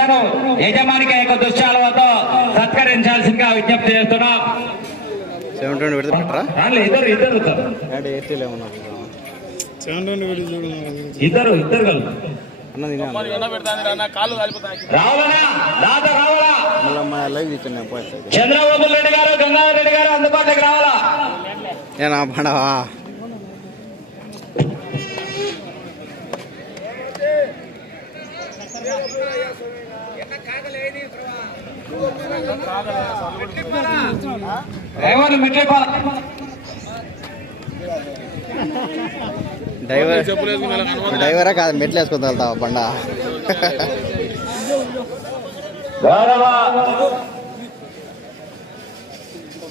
జతను యజమానికి యొక్క దుశ్శాలతో సత్కరించాల్సిందిగా విజ్ఞప్తి చేస్తున్నాం. ఇద్దరు ఇద్దరు ఇద్దరు. ఇద్దరు ఇద్దరు కలు. చంద్రబాబు రెడ్డి గారు గంగాధర్ రెడ్డి గారు అందుబాటులోకి రావాలా? ఏనా పడవా డ్రైవర్లు మెట్లెక్కాల డ్రైవర్ డ్రైవరా కాదు మెట్లు వేసుకొని వెళ్తావా బండ.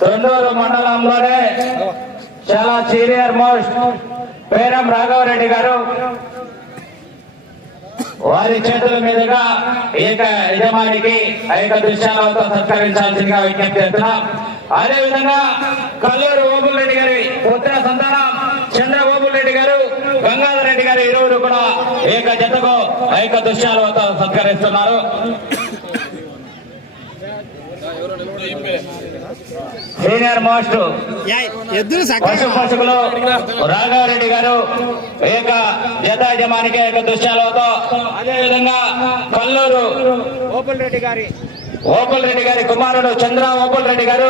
తొండూరు మండలంలోనే చాలా సీనియర్ మోస్ట్ పేరం రాఘవరెడ్డి గారు. వారి చేతుల మీదుగా ఈ యొక్క యజమానికి ఆ యొక్క దృశ్యాలతో సత్కరించాల్సిందిగా విజ్ఞప్తి చేస్తున్నాం. అదేవిధంగా కల్లూరు ఓబుల్ రెడ్డి గారి పుత్ర సంతానం చంద్రబాబు రెడ్డి గారు గంగాధర్ రెడ్డి గారు ఇరువురు కూడా ఈ యొక్క జతకు ఆ యొక్క దృశ్యాలతో సత్కరిస్తున్నారు. సీనియర్ మోస్ట్ ఎద్దులు పశు పోషకులు రాఘవరెడ్డి గారు ఈ యొక్క జత యజమానికి యొక్క దృశ్యాలతో అదేవిధంగా కల్లూరు ఓపెల్ రెడ్డి గారి ఓపుల్ రెడ్డి గారి కుమారుడు చంద్ర ఓపుల్ రెడ్డి గారు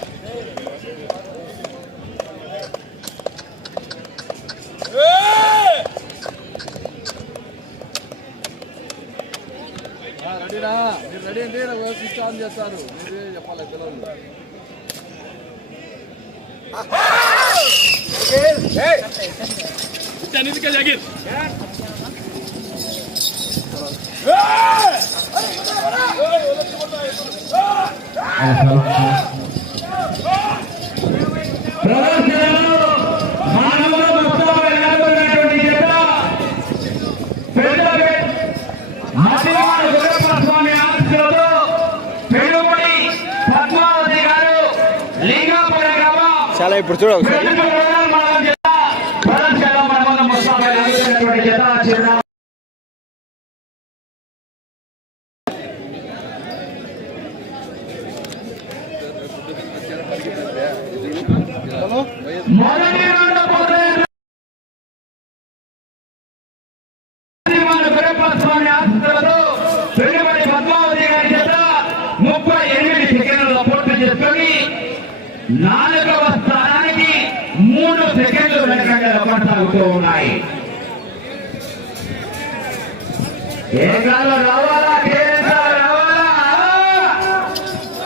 రెడీ యొక్క జత స్విచ్ ఆన్ చేస్తారు మీరే చెప్పాలి పిల్లలు మానవుల మొత్తంలో నెలకొన్నటువంటి జత పెద్దపేట మసివాడ గురప్ప స్వామి ఆశీస్సులతో పెనుబడి పద్మావతి గారు లింగాపుర గ్రామం చాలా ఇప్పుడు చూడ ఒకసారి పెద్ద మండలం జత ప్రదర్శనలో మనమందరం మొత్తంలో నెలకొన్నటువంటి జత చిరునామా మొదటి రౌండ్ పూర్తయిన శ్రీమాన్ గురప్ప స్వామి ఆశీస్సులతో పెనుబడి పద్మావతి గారి చేత ముప్పై ఎనిమిది సెకండ్లలో పూర్తి చేసుకొని నాలుగవ స్థానానికి మూడు సెకండ్లు వెనకంగా కొనసాగుతూ ఉన్నాయి ఏగాలు రావాలా కేంద్రాలు రావాలా ఏగా చెల్ల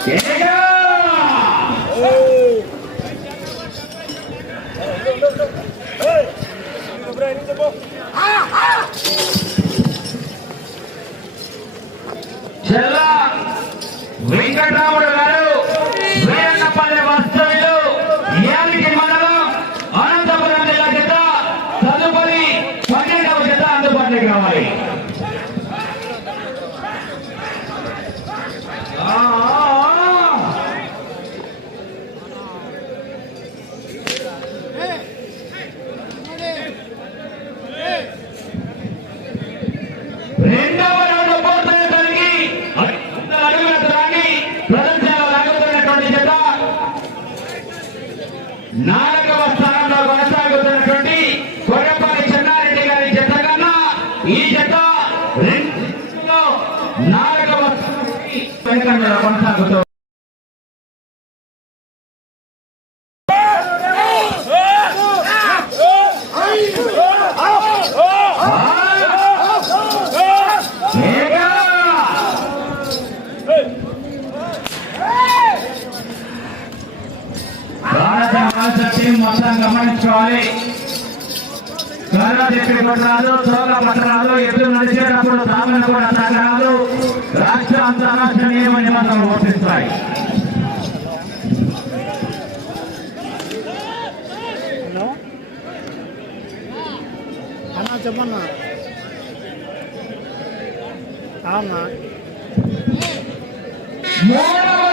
వెంకటరాముడు వెనుకంజలో కొనసాగుతూ ఏగా! భారత మహాశక్తి మొత్తం గమనించుకోవాలి గౌరవాధ్యక్షుడి కొట్టరాదు చోక పట్టరాదు ఎదురు నడిచేటప్పుడు తామర కూడా తగ్గరాదు రాష్ట్ర అంతరాష్ట్ర నియమ నిబంధనలు వర్తిస్తాయి చెప్పన్నా? అవునా? మూడవ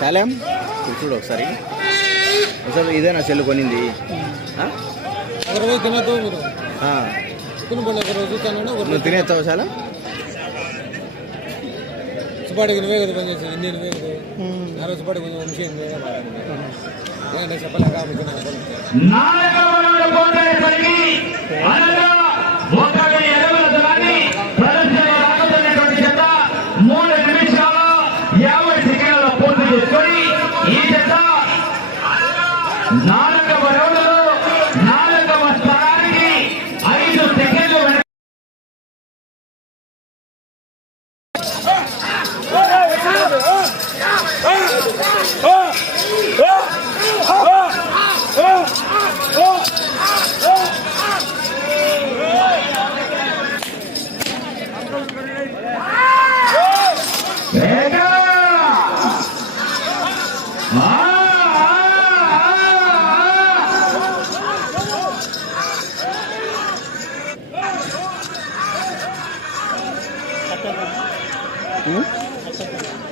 చాలా చూడు ఒకసారి. అసలు ఇదే నా చెల్లు కొనింది నువ్వు తినేస్తావు చాలా సుపాటికి నువ్వే కదా పనిచేసేది నేను నువ్వే కదా. ఆ రోజు సుపాటి కొంచెం విషయం చెప్పలేక 嗯？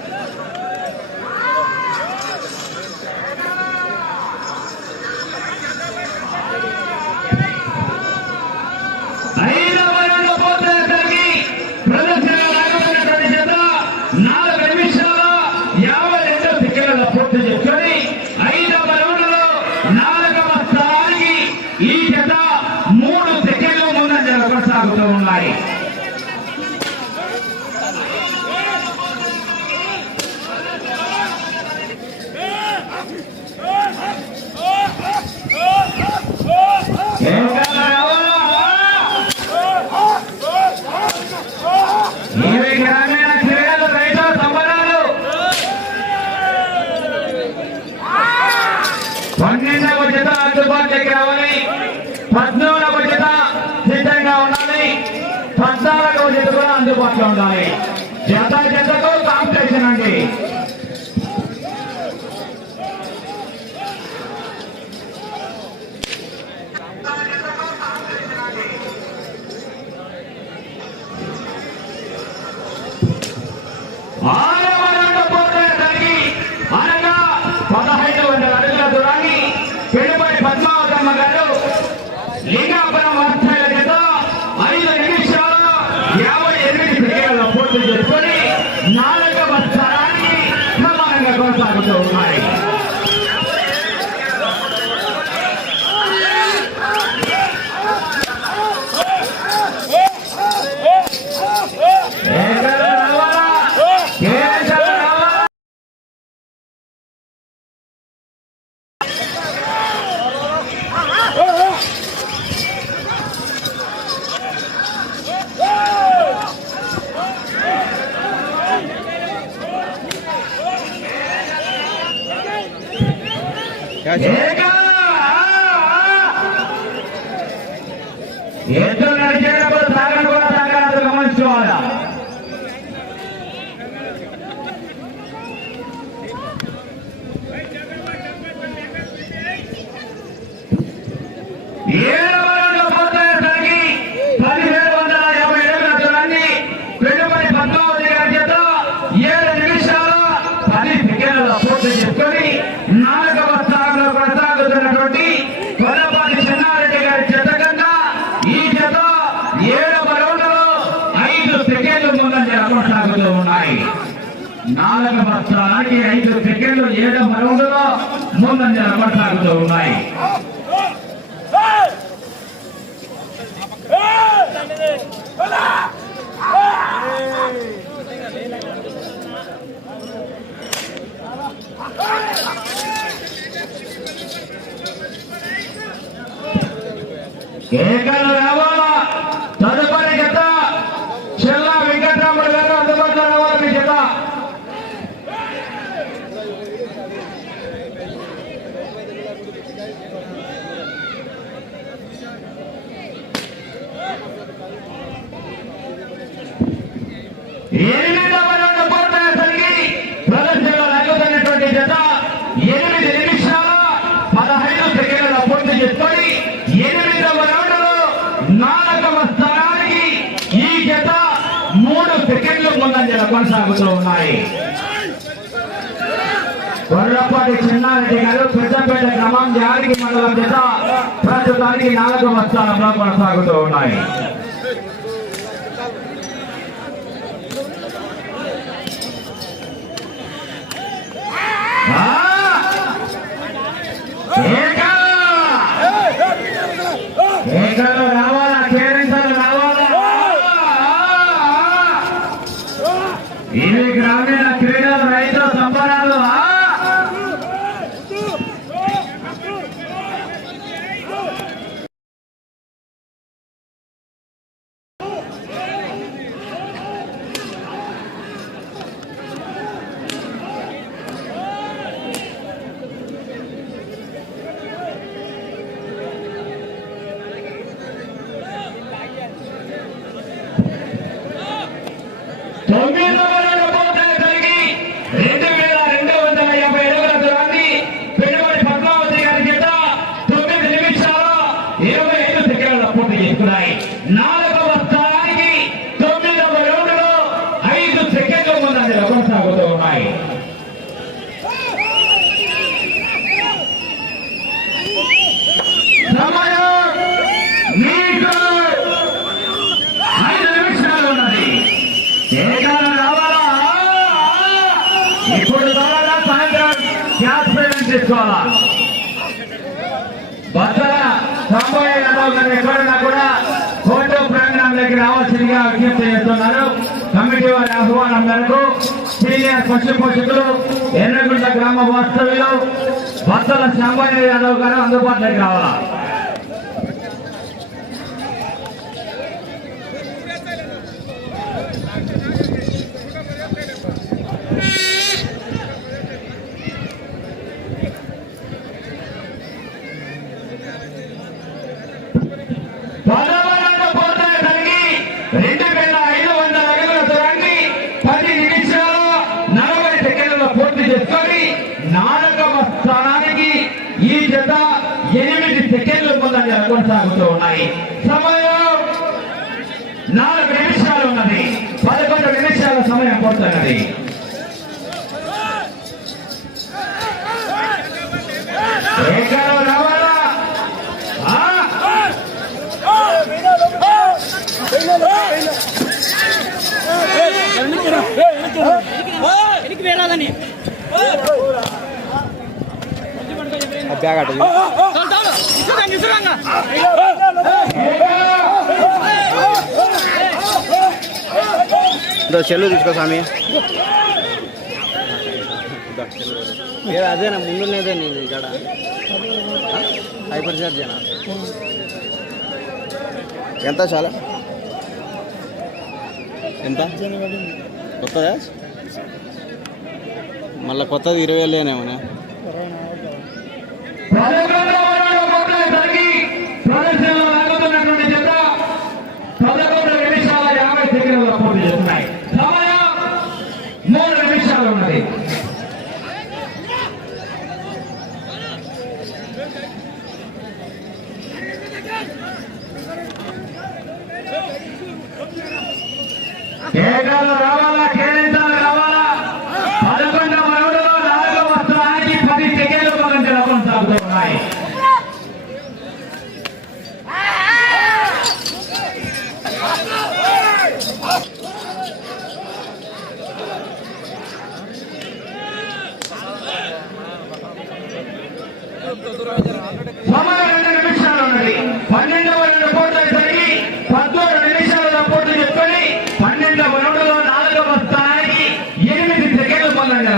కొనసాగుతూ ఉన్నాయి. ఏకల రావాలా తదుపరి జత చెల్లా వెంకటరాముడు గారు అందుబాటులో రావాలి మీ జత ఎనిమిదవ రౌండ్ పూర్తయ్యేసరికి ప్రదర్శనలో నలుగుతున్నటువంటి జత ఎనిమిది నిమిషాల పదహైదు సెకండ్ల పూర్తి చేసుకొని ఎనిమిదవ రౌండ్లో నాలుగవ స్థానానికి ఈ జత మూడు సెకండ్లు ముందంజల కొనసాగుతూ ఉన్నాయి కొర్రపాటి చిన్నారెడ్డి గారు పెద్దపేట గ్రామం జారికి మండలం చేత ప్రస్తుతానికి నాలుగవ స్థానంలో కొనసాగుతూ ఉన్నాయి ఆ! Il grave la crede రావాల్సిందిగా విజ్ఞప్తి చేస్తున్నారు కమిటీ వారి ఆహ్వానం మేరకు సీనియర్ పశు పోషకులు ఎర్రగుంట గ్రామ వాస్తవ్యులు భర్తల శ్యాంబయ్య యాదవ్ గారు అందుబాటులోకి రావాలా? సెకండ్ల ముందంజ కొనసాగుతూ ఉన్నాయి సమయం నాలుగు నిమిషాలు ఉన్నది పదకొండు నిమిషాల సమయం పూర్తయినది ఏకాలు రావాలా ఆ? బ్యాగ్ అట చెల్లు తీసుకో స్వామి. అదేనా ముందున్నదే నీది ఇక్కడ హైపర్ చార్జేనా ఎంత చాలా? ఎంత? కొత్తదా? మళ్ళీ కొత్తది ఇరవై వేలేనేమోనే పదకొండవ రౌండ్ పూర్తయ్యేసరికి ప్రదర్శనలో లాగుతున్నటువంటి జత పదకొండు నిమిషాల యాభై సెకండ్లలో పూర్తి చేస్తున్నాయి సమయం మూడు నిమిషాలు ఉన్నది కేకాలు రావాలా కేరింతలు రావాలా పదకొండవ రౌండ్లో నాలుగవ స్థానానికి పది సెకండ్లు మధ్యలో కొనసాగుతూ ఉన్నాయి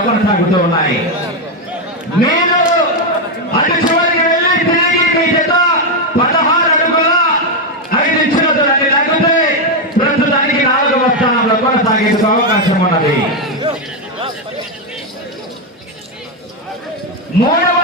కొనసాగుతూ ఉన్నాయి నేను అటు చివరికి వెళ్ళి తిరిగి మీ చేత పదహారు అడుగుల ఐదు ఇంచుల దూరాన్ని లాగితే ప్రస్తుతానికి నాలుగవ స్థానంలో అవకాశం ఉన్నది. మూడవ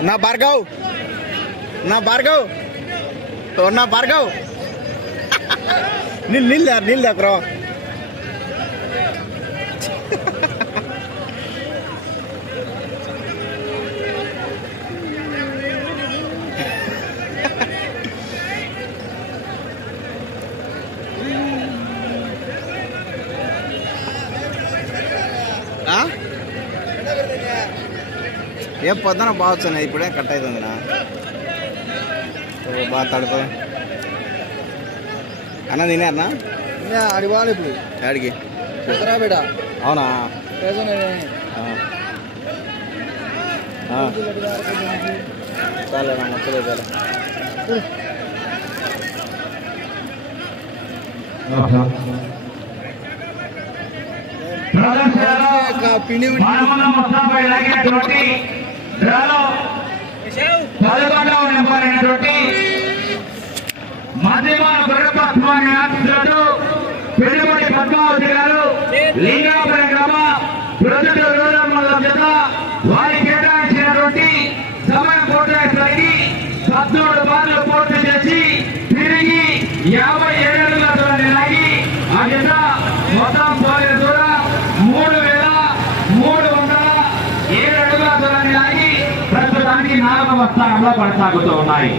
నా భార్గవ్. నా భార్గవ్. నా భార్గవ్. నీళ్ళు నీళ్ళు నిల్ దాక్రో ఏం పొద్దున బాగా వచ్చినాయి ఇప్పుడే కట్ అవుతుంది నా ఓ, బాగా తడుపు అన్న తినారనా అడివాలి ఇప్పుడు ఆడికి బిడ్డ అవునా ఆ. ఆ. చాలే పిండి డ్రాలో పదకొండవ నెంబర్ అయినటువంటి మధ్యమాన గుర్రపత్వాన్ని ఆశిస్తున్నట్టు పద్మావతి గారు లింగాపురం గ్రామ ప్రజల రూరల్ మండలం చేత వారి కేటాయించినటువంటి సమయం పూర్తయ్యేసరికి పద్మూడు బార్లు పూర్తి చేసి తిరిగి యాభై ఏడు కొనసాగుతూ ఉన్నాయి.